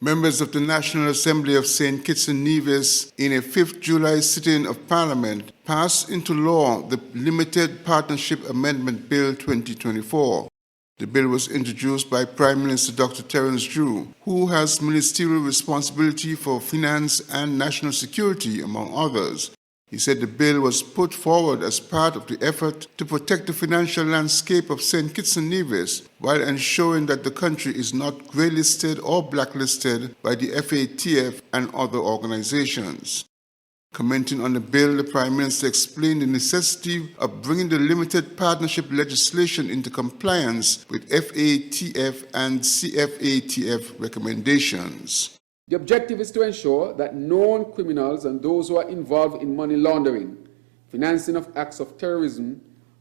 Members of the National Assembly of St. Kitts and Nevis, in a 5th July sitting of Parliament, passed into law the Limited Partnership Amendment Bill 2024. The bill was introduced by Prime Minister Dr. Terrance, who has ministerial responsibility for finance and national security, among others. He said the bill was put forward as part of the effort to protect the financial landscape of St. Kitts and Nevis while ensuring that the country is not grey-listed or blacklisted by the FATF and other organizations. Commenting on the bill, the Prime Minister explained the necessity of bringing the limited partnership legislation into compliance with FATF and CFATF recommendations. The objective is to ensure that known criminals and those who are involved in money laundering, financing of acts of terrorism,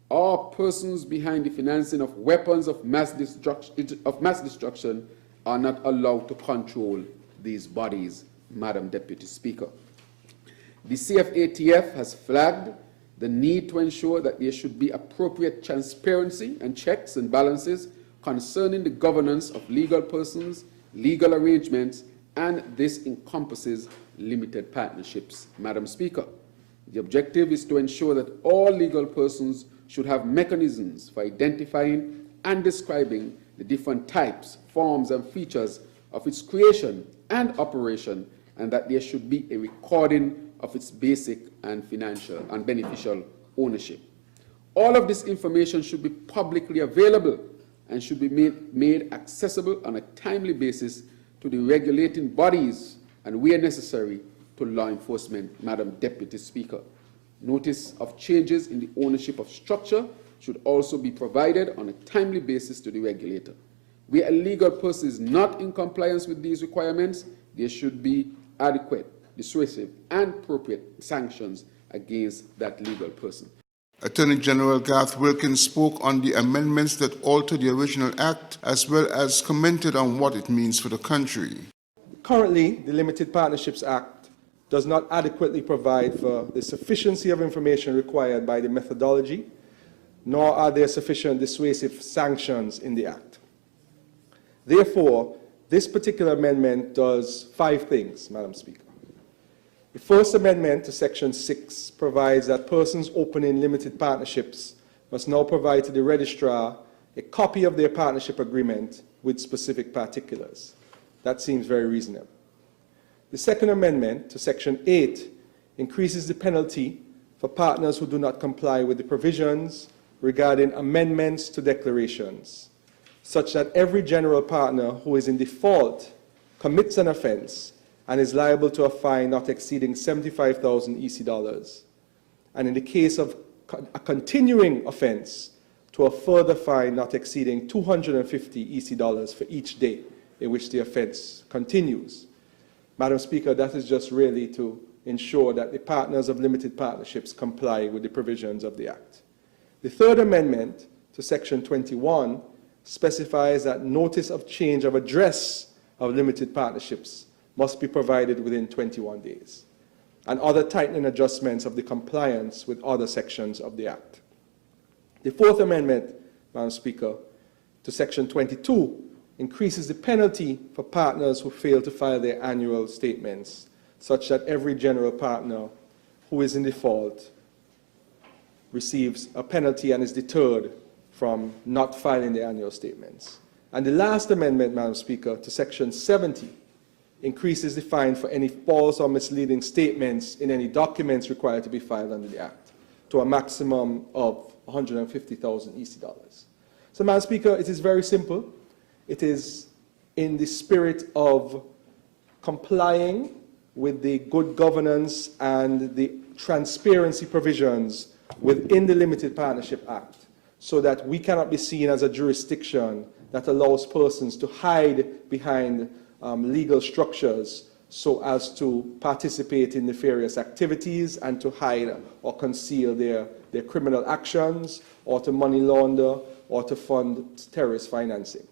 or persons behind the financing of weapons of mass destruction are not allowed to control these bodies, Madam Deputy Speaker. The CFATF has flagged the need to ensure that there should be appropriate transparency and checks and balances concerning the governance of legal persons, legal arrangements, and this encompasses limited partnerships, Madam Speaker. The objective is to ensure that all legal persons should have mechanisms for identifying and describing the different types, forms, and features of its creation and operation, and that there should be a recording of its basic and financial and beneficial ownership. All of this information should be publicly available and should be made accessible on a timely basis to the regulating bodies and, where necessary, to law enforcement, Madam Deputy Speaker. Notice of changes in the ownership of structure should also be provided on a timely basis to the regulator. Where a legal person is not in compliance with these requirements, there should be adequate, dissuasive, and appropriate sanctions against that legal person. Attorney General Garth Wilkins spoke on the amendments that alter the original act, as well as commented on what it means for the country. Currently, the Limited Partnerships Act does not adequately provide for the sufficiency of information required by the methodology, nor are there sufficient dissuasive sanctions in the Act. Therefore, this particular amendment does 5 things, Madam Speaker. The first amendment to Section 6 provides that persons opening limited partnerships must now provide to the registrar a copy of their partnership agreement with specific particulars. That seems very reasonable. The second amendment to Section 8 increases the penalty for partners who do not comply with the provisions regarding amendments to declarations, such that every general partner who is in default commits an offense and is liable to a fine not exceeding 75,000 EC dollars, and in the case of a continuing offense, to a further fine not exceeding 250 EC dollars for each day in which the offense continues. Madam Speaker, that is just really to ensure that the partners of limited partnerships comply with the provisions of the Act. The third amendment to Section 21 specifies that notice of change of address of limited partnerships must be provided within 21 days, and other tightening adjustments of the compliance with other sections of the Act. The fourth amendment, Madam Speaker, to Section 22 increases the penalty for partners who fail to file their annual statements, such that every general partner who is in default receives a penalty and is deterred from not filing their annual statements. And the last amendment, Madam Speaker, to Section 70 increases the fine for any false or misleading statements in any documents required to be filed under the Act to a maximum of 150,000 EC dollars. So, Madam Speaker, it is very simple. It is in the spirit of complying with the good governance and the transparency provisions within the Limited Partnership Act, so that we cannot be seen as a jurisdiction that allows persons to hide behind legal structures so as to participate in nefarious activities and to hide or conceal their criminal actions, or to money launder, or to fund terrorist financing.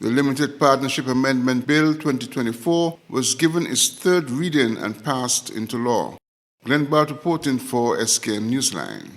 The Limited Partnership Amendment Bill 2024 was given its 3rd reading and passed into law. Glenn Bart reporting for SKN Newsline.